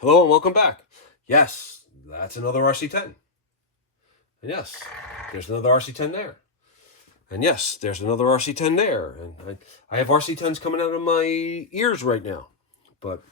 Hello and welcome back. Yes, that's another RC10. And yes, there's another RC10 there. And yes, there's another RC10 there. And I have RC10s coming out of my ears right now. But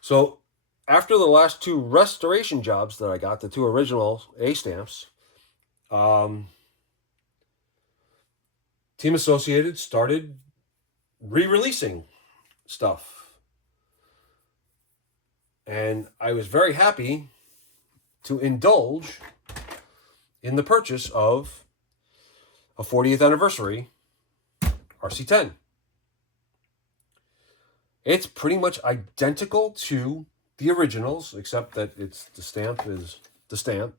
so after the last two restoration jobs that I got, the two original A stamps, Team Associated started re-releasing stuff. And I was very happy to indulge in the purchase of a 40th anniversary RC10. It's pretty much identical to the originals, except that the stamp is the stamp.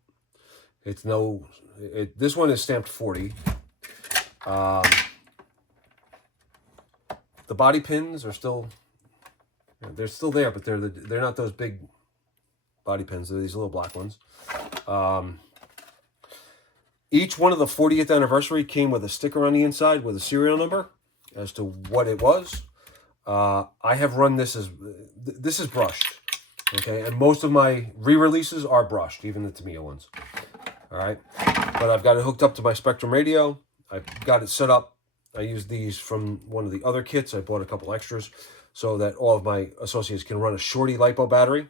This one is stamped 40. The body pins are still, they're still there, but they're not those big body pins. They're these little black ones. Each one of the 40th anniversary came with a sticker on the inside with a serial number as to what it was. I have run this is brushed, okay, and most of my re-releases are brushed, even the Tamiya ones. All right, but I've got it hooked up to my Spectrum radio. I've got it set up. I used these from one of the other kits. I bought a couple extras so that all of my associates can run a shorty LiPo battery.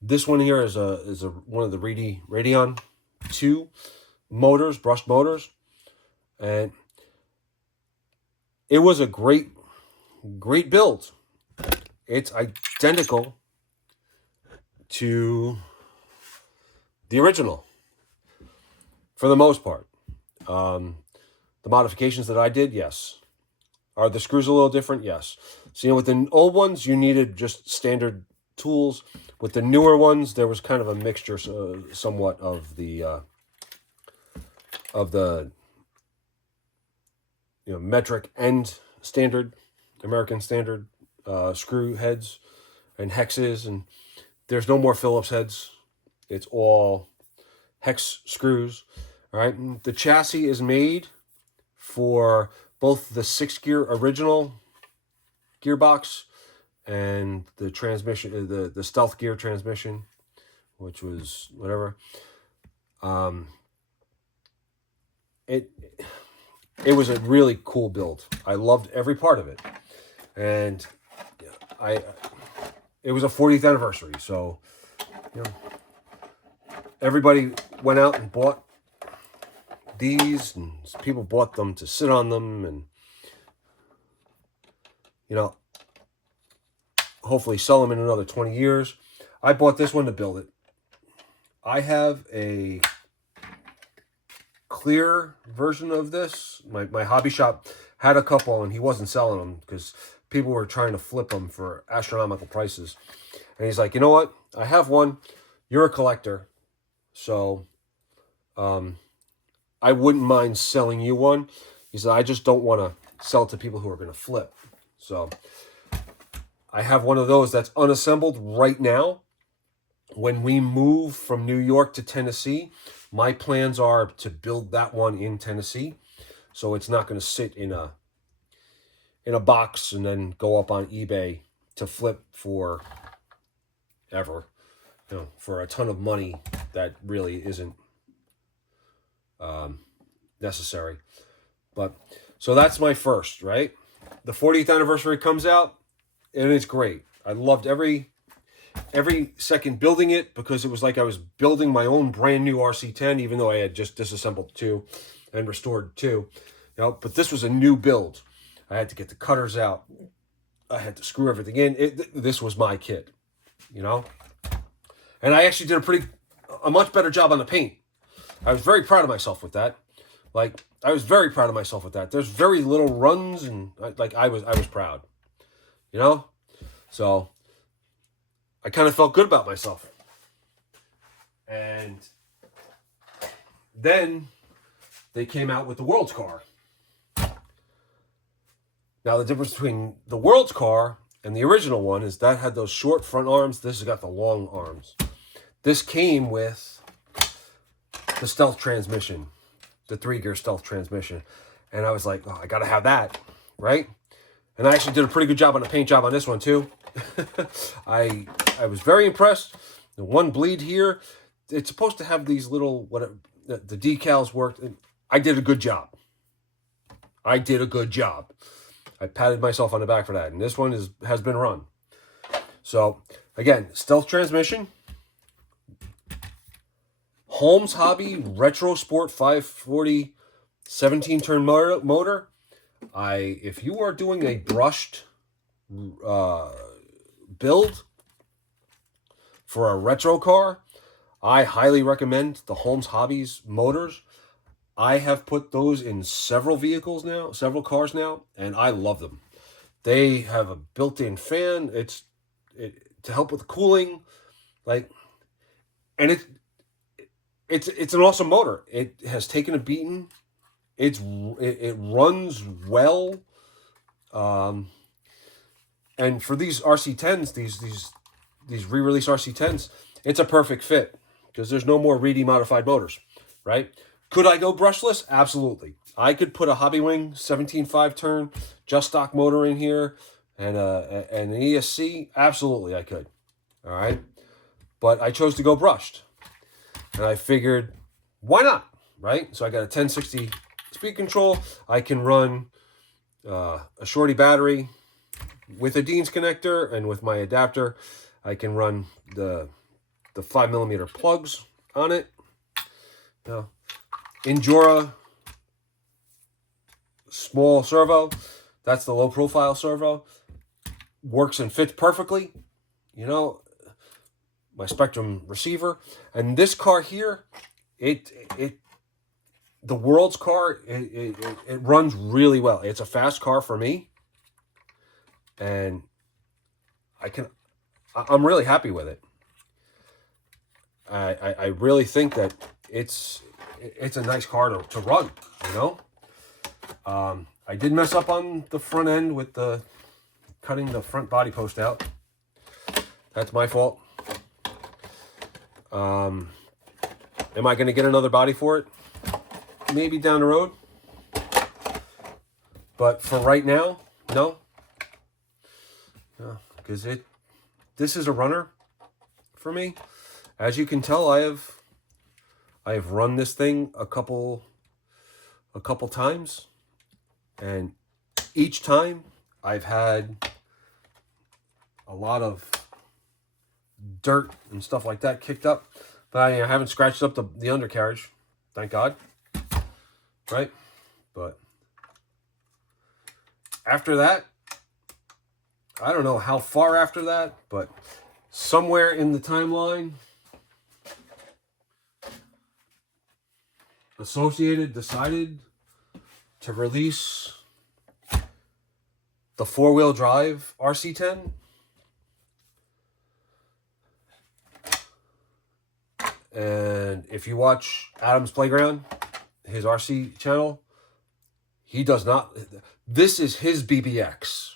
This one here is one of the Radeon 2 motors, brushed motors, and it was a great build. It's identical to the original for the most part. The modifications that I did, yes. Are the screws a little different? Yes. So, with the old ones, you needed just standard tools. With the newer ones, there was kind of a mixture, somewhat of the metric and standard, American standard screw heads and hexes, and there's no more Phillips heads. It's all hex screws. All right, and the chassis is made for both the 6-gear original gearbox and the transmission, the stealth gear transmission, which was whatever. It was a really cool build. I loved every part of it, and it was a 40th anniversary, so everybody went out and bought these, and people bought them to sit on them, and hopefully sell them in another 20 years. I bought this one to build it. I have a clear version of this. My hobby shop had a couple, and he wasn't selling them because people were trying to flip them for astronomical prices. And he's like, you know what? I have one. You're a collector, so I wouldn't mind selling you one. He said, I just don't want to sell it to people who are going to flip. So I have one of those that's unassembled right now. When we move from New York to Tennessee, my plans are to build that one in Tennessee. So it's not going to sit in a box and then go up on eBay to flip for ever. For a ton of money that really isn't necessary. But so that's my first, right? The 40th anniversary comes out, and it's great. I loved every second building it, because it was like I was building my own brand new RC10, even though I had just disassembled 2 and restored 2. But this was a new build. I had to get the cutters out. I had to screw everything in. This was my kit, And I actually did a much better job on the paint. I was very proud of myself with that. There's very little runs, and I was proud. So I kind of felt good about myself. And then they came out with the World's Car. Now, the difference between the World's Car and the original one is that had those short front arms. This has got the long arms. This came with the stealth transmission, the 3-gear stealth transmission. And I was like, oh, I got to have that, right? And I actually did a pretty good job on the paint job on this one too. I was very impressed. The one bleed here, it's supposed to have these little, whatever, the decals worked. I did a good job. I did a good job. I patted myself on the back for that. And this one has been run. So, again, stealth transmission. Holmes Hobby Retro Sport 540 17-turn motor. If you are doing a brushed build for a retro car, I highly recommend the Holmes Hobbies motors. I have put those in several vehicles now, several cars now, and I love them. They have a built-in fan. It's to help with the cooling, like, and it's an awesome motor. It has taken a beating. It runs well, and for these RC10s, these re-release RC10s, it's a perfect fit because there's no more Reedy modified motors, right? Could I go brushless? Absolutely. I could put a Hobby Wing 17 5-turn just stock motor in here and an ESC. Absolutely, I could. All right, but I chose to go brushed, and I figured, why not, right? So I got a 1060 speed control. I can run a shorty battery with a Dean's connector, and with my adapter, I can run the 5mm plugs on it. Injora small servo. That's the low profile servo. Works and fits perfectly. You know, my Spectrum receiver. And this car here, the world's car, it runs really well. It's a fast car for me. And I'm really happy with it. I really think that it's a nice car to run, you know. I did mess up on the front end with cutting the front body post out. That's my fault. Am I going to get another body for it? Maybe down the road. But for right now, no. Because this is a runner for me. As you can tell, I have run this thing a couple times, and each time I've had a lot of dirt and stuff like that kicked up, but I haven't scratched up the undercarriage, thank God, right? But after that, I don't know how far after that, but somewhere in the timeline, Associated decided to release the 4-wheel drive RC10. And if you watch Adam's Playground, his RC channel, he does not. This is his BBX.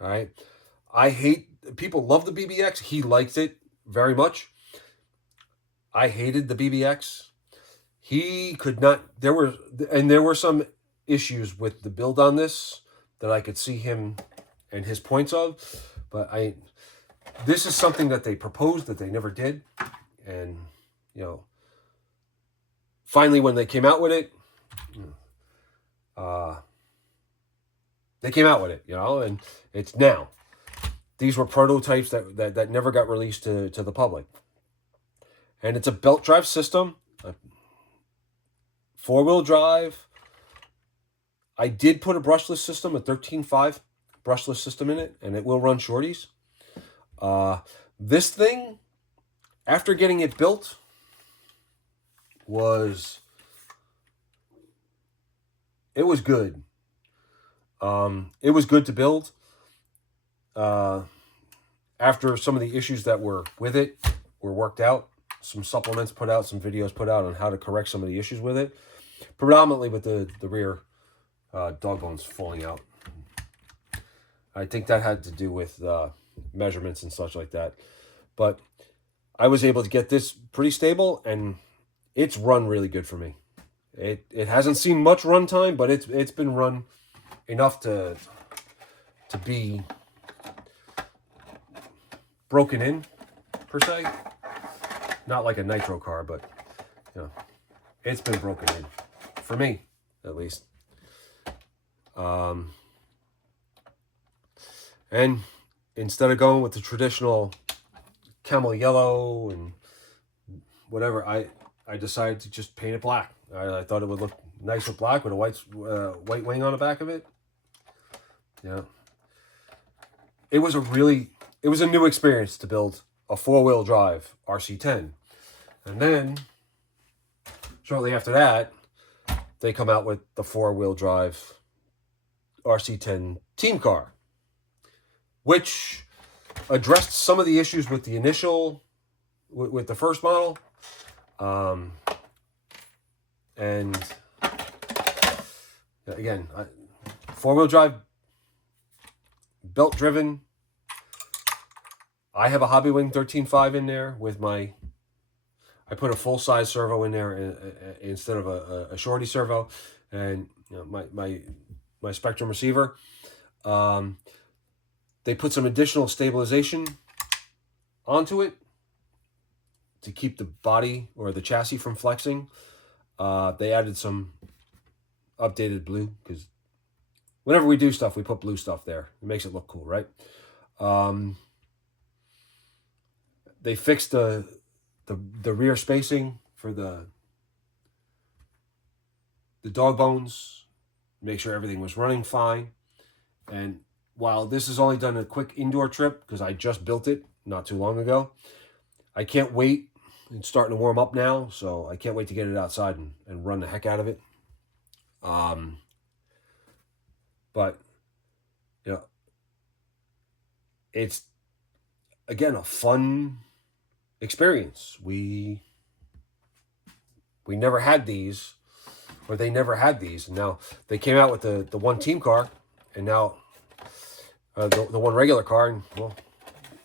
All right. People love the BBX. He likes it very much. I hated the BBX. He could not, there were some issues with the build on this that I could see him and his points of, but this is something that they proposed that they never did. And, you know, finally when they came out with it, they came out with it, you know, and it's now. These were prototypes that never got released to the public. And it's a belt drive system, 4-wheel drive. I did put a brushless system, a 13.5 brushless system in it, and it will run shorties. This thing, after getting it built, was good. It was good to build. After some of the issues that were with it were worked out, some supplements put out, some videos put out on how to correct some of the issues with it, predominantly with the rear dog bones falling out. I think that had to do with measurements and such like that. But I was able to get this pretty stable, and it's run really good for me. It hasn't seen much run time, but it's been run enough to be broken in, per se. Not like a nitro car, but, you know, it's been broken in. For me, at least. And instead of going with the traditional camel yellow and whatever, I decided to just paint it black. I thought it would look nice with black with a white wing on the back of it. Yeah. It was a new experience to build a 4-wheel drive RC10. And then, shortly after that, they come out with the 4-wheel drive RC10 team car, which addressed some of the issues with the initial, with the first model. And again, 4-wheel drive, belt driven. I have a Hobby Wing 13.5 in there with my, I put a full-size servo in there instead of a shorty servo, and you know, my Spectrum receiver. They put some additional stabilization onto it to keep the body or the chassis from flexing. They added some updated blue, because whenever we do stuff, we put blue stuff there. It makes it look cool, right? They fixed the rear spacing for the dog bones, make sure everything was running fine. And while this has only done a quick indoor trip, because I just built it not too long ago, I can't wait. It's starting to warm up now, so I can't wait to get it outside and run the heck out of it. But, you know, it's, again, a fun experience. We never had these, or they never had these, and now they came out with the one team car, and now the one regular car, and well,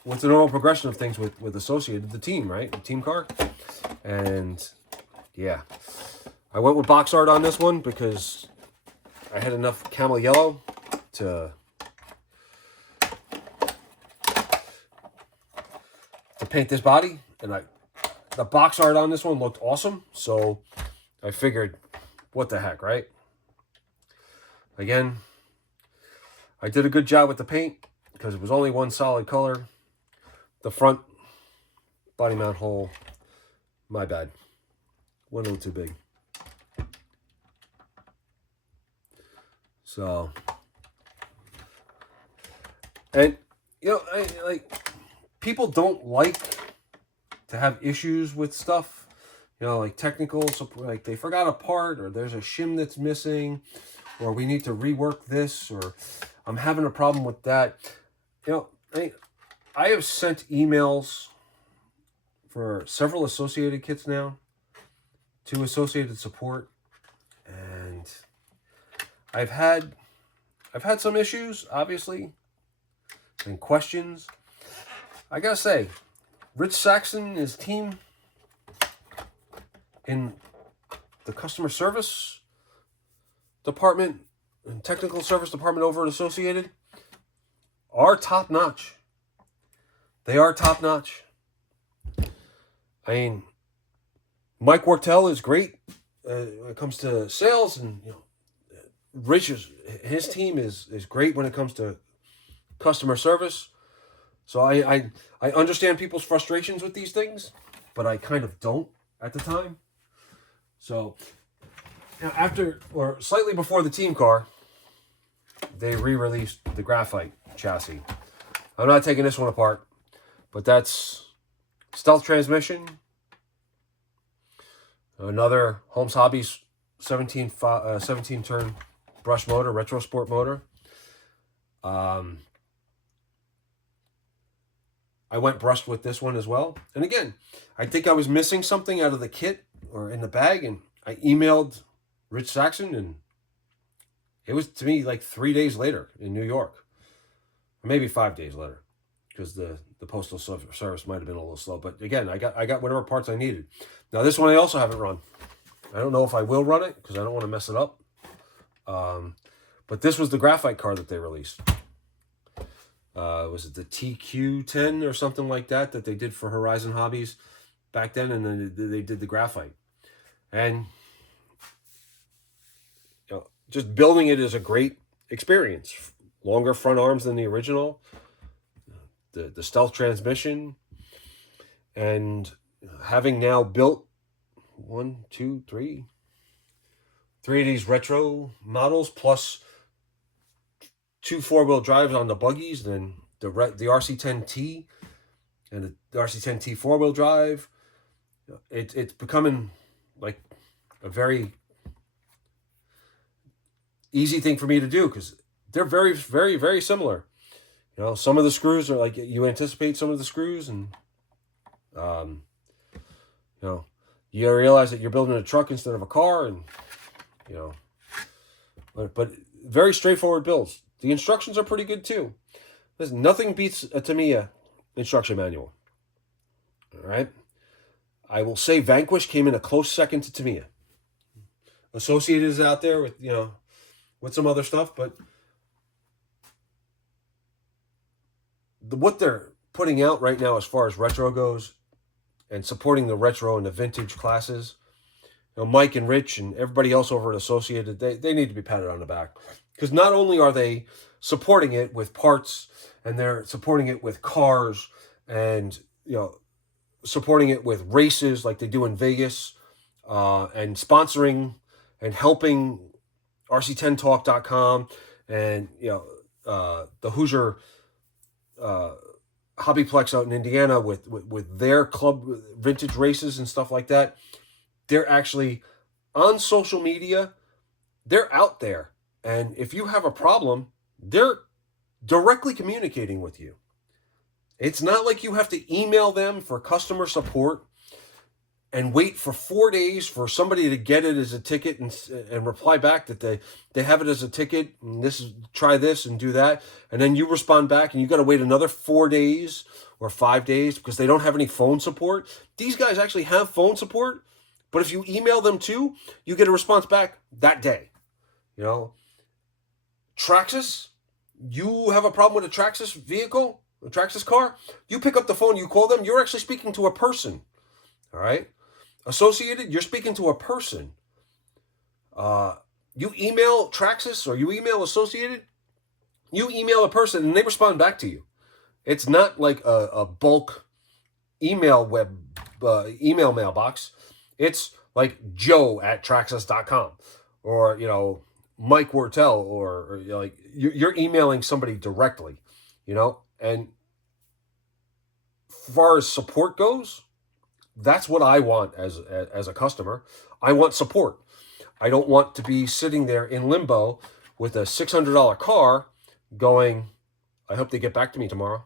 what's the normal progression of things with Associated? The team, right? The team car. And yeah, I went with box art on this one because I had enough camel yellow to paint this body, and the box art on this one looked awesome, so I figured, what the heck, right? Again, I did a good job with the paint because it was only one solid color. The front body mount hole, my bad, went a little too big. So, and you know, people don't like to have issues with stuff, you know, like technical support, like they forgot a part, or there's a shim that's missing, or we need to rework this, or I'm having a problem with that. You know, I have sent emails for several Associated kits now to Associated support, and I've had some issues, obviously, and questions. I gotta say, Rich Saxon and his team in the customer service department and technical service department over at Associated are top notch. They are top notch. I mean, Mike Wartell is great when it comes to sales, and you know, his team is great when it comes to customer service. So I understand people's frustrations with these things, but I kind of don't at the time. So now after, or slightly before the team car, they re-released the Graphite chassis. I'm not taking this one apart, but that's stealth transmission, another Holmes Hobbies 17 turn brush motor, retro sport motor. I went brushed with this one as well. And again, I think I was missing something out of the kit or in the bag, and I emailed Rich Saxon, and it was to me like 3 days later in New York, or maybe 5 days later, because the postal service might have been a little slow. But again, I got whatever parts I needed. Now this one I also haven't run. I don't know if I will run it because I don't want to mess it up. But this was the Graphite car that they released. was it the TQ10 or something like that they did for Horizon Hobbies back then, and then they did the graphite. And just building it is a great experience. Longer front arms than the original, the stealth transmission, and having now built 3 of these retro models, plus 2 4-wheel drives on the buggies, then the RC10T and the RC10T 4-wheel drive. It's becoming like a very easy thing for me to do, because they're very, very, very similar. Some of the screws are like, you anticipate some of the screws, and you realize that you're building a truck instead of a car, and but very straightforward builds. The instructions are pretty good too. There's nothing beats a Tamiya instruction manual. All right, I will say Vanquish came in a close second to Tamiya. Associated is out there with with some other stuff, but what they're putting out right now as far as retro goes, and supporting the retro and the vintage classes, Mike and Rich and everybody else over at Associated, they need to be patted on the back, because not only are they supporting it with parts, and they're supporting it with cars, and supporting it with races like they do in Vegas, and sponsoring and helping RC10Talk.com and the Hoosier Hobbyplex out in Indiana with their club vintage races and stuff like that. They're actually on social media. They're out there, and if you have a problem, they're directly communicating with you. It's not like you have to email them for customer support and wait for 4 days for somebody to get it as a ticket and reply back that they have it as a ticket, and try this and do that, and then you respond back and you got to wait another 4 days or 5 days because they don't have any phone support. These guys actually have phone support, but if you email them too, you get a response back that day. Traxxas, you have a problem with a Traxxas vehicle, a Traxxas car, you pick up the phone, you call them, you're actually speaking to a person. All right? Associated, you're speaking to a person. You email Traxxas or you email Associated, you email a person and they respond back to you. It's not like a bulk email mailbox. It's like joe@traxxas.com, or Mike Wortel, or like you're emailing somebody directly, and as far as support goes, that's what I want as a customer. I want support. I don't want to be sitting there in limbo with a $600 car going, I hope they get back to me tomorrow.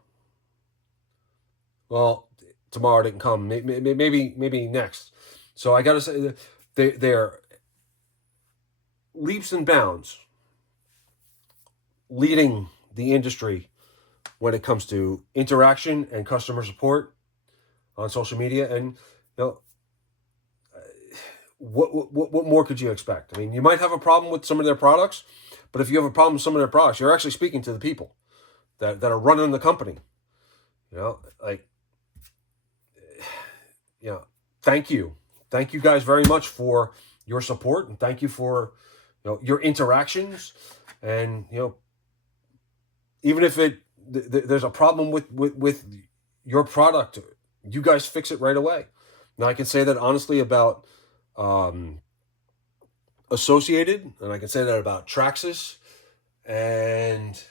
Well, tomorrow didn't come. Maybe next. So I got to say, they're leaps and bounds leading the industry when it comes to interaction and customer support on social media. And what more could you expect? I mean, you might have a problem with some of their products, but if you have a problem with some of their products, you're actually speaking to the people that are running the company. Thank you guys very much for your support, and thank you for your interactions. And even if there's a problem with your product, you guys fix it right away. Now, I can say that honestly about Associated, and I can say that about Traxxas, and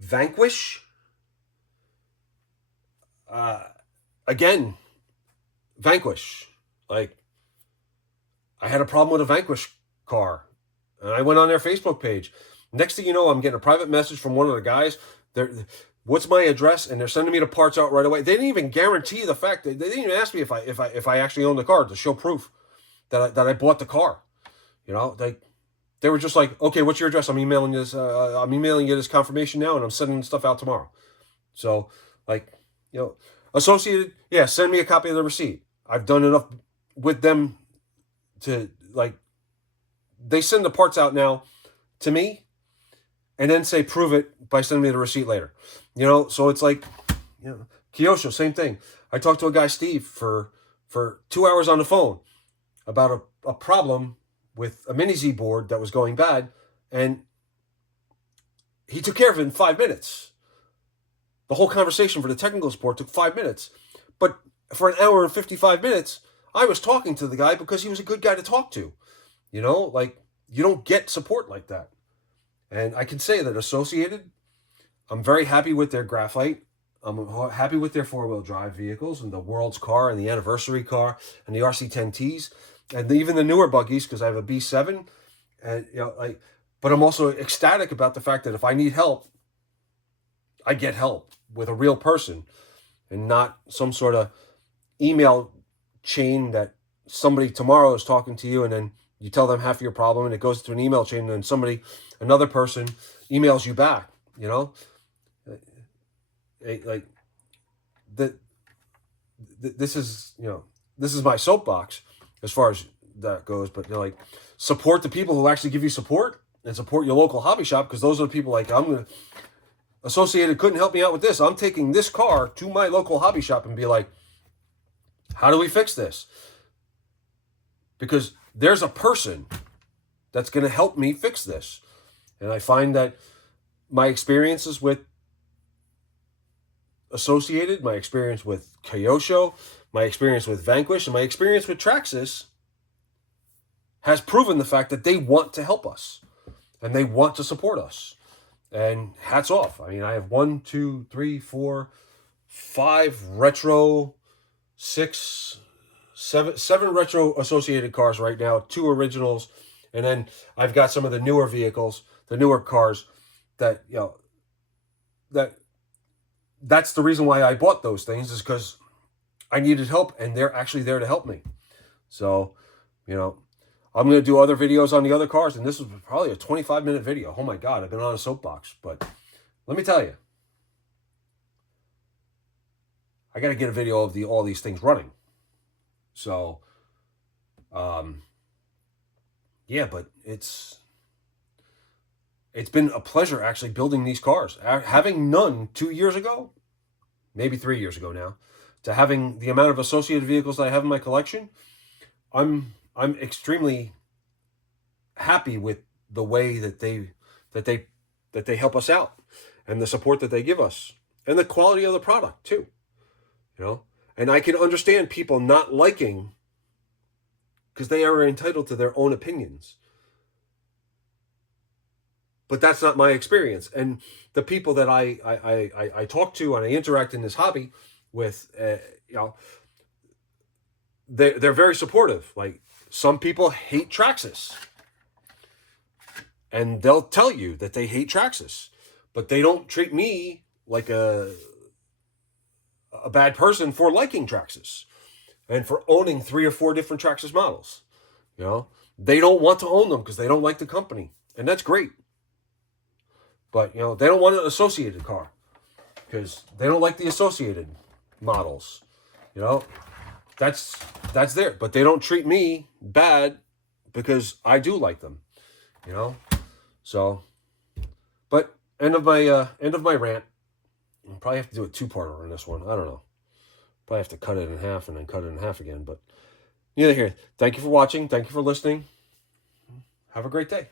Vanquish. Again, Vanquish. Like, I had a problem with a Vanquish car, and I went on their Facebook page. Next thing you know, I'm getting a private message from one of the guys. What's my address? And they're sending me the parts out right away. They didn't even guarantee the fact that they didn't even ask me if I actually owned the car to show proof that I bought the car. They were just like, okay, what's your address? I'm emailing you this. I'm emailing you this confirmation now, and I'm sending stuff out tomorrow. So, Associated, yeah, send me a copy of the receipt. I've done enough with them to they send the parts out now to me, and then say, prove it by sending me the receipt later. You know, so it's like, you know, Kyosho, same thing. I talked to a guy, Steve, for 2 hours on the phone about a problem with a mini Z board that was going bad, and he took care of it in 5 minutes. The whole conversation for the technical support took 5 minutes. But for an hour and 55 minutes, I was talking to the guy because he was a good guy to talk to. You know, like, you don't get support like that. And I can say that Associated, I'm very happy with their Graphite. I'm happy with their 4-wheel drive vehicles and the World's car and the Anniversary car and the RC10Ts and even the newer buggies, because I have a B7. And, you know, but I'm also ecstatic about the fact that if I need help, I get help with a real person and not some sort of email chain that somebody tomorrow is talking to you and then you tell them half of your problem and it goes to an email chain and then another person emails you back, you know? Like, this is, you know, this is my soapbox as far as that goes, but, you know, like, support the people who actually give you support and support your local hobby shop, because those are the people like, Associated couldn't help me out with this. I'm taking this car to my local hobby shop and be like, how do we fix this? Because there's a person that's going to help me fix this. And I find that my experiences with Associated, my experience with Kyosho, my experience with Vanquish, and my experience with Traxxas has proven the fact that they want to help us and they want to support us. And hats off. I mean, I have 1, 2, 3, 4, 5 retro, 6, 7 retro Associated cars right now, 2 originals, and then I've got some of the newer vehicles, the newer cars that, you know, that's the reason why I bought those things, is because I needed help and they're actually there to help me. So, you know, I'm going to do other videos on the other cars, and this was probably a 25-minute video. Oh my God, I've been on a soapbox. But let me tell you, I got to get a video of all these things running. So, yeah, but it's been a pleasure actually building these cars. Having none 2 years ago, maybe 3 years ago now, to having the amount of Associated vehicles that I have in my collection, I'm extremely happy with the way that they help us out and the support that they give us and the quality of the product too, you know. And I can understand people not liking, because they are entitled to their own opinions, but that's not my experience. And the people that I talk to and I interact in this hobby with, you know, they're very supportive. Like, some people hate Traxxas, and they'll tell you that they hate Traxxas, but they don't treat me like a bad person for liking Traxxas and for owning 3 or 4 different Traxxas models. You know, they don't want to own them because they don't like the company, and that's great. But, you know, they don't want an Associated car because they don't like the Associated models. You know, that's there, but they don't treat me bad because I do like them, you know. So, but end of my rant. I'll probably have to do a 2-parter on this one. I don't know. Probably have to cut it in half and then cut it in half again. But neither here. Thank you for watching. Thank you for listening. Have a great day.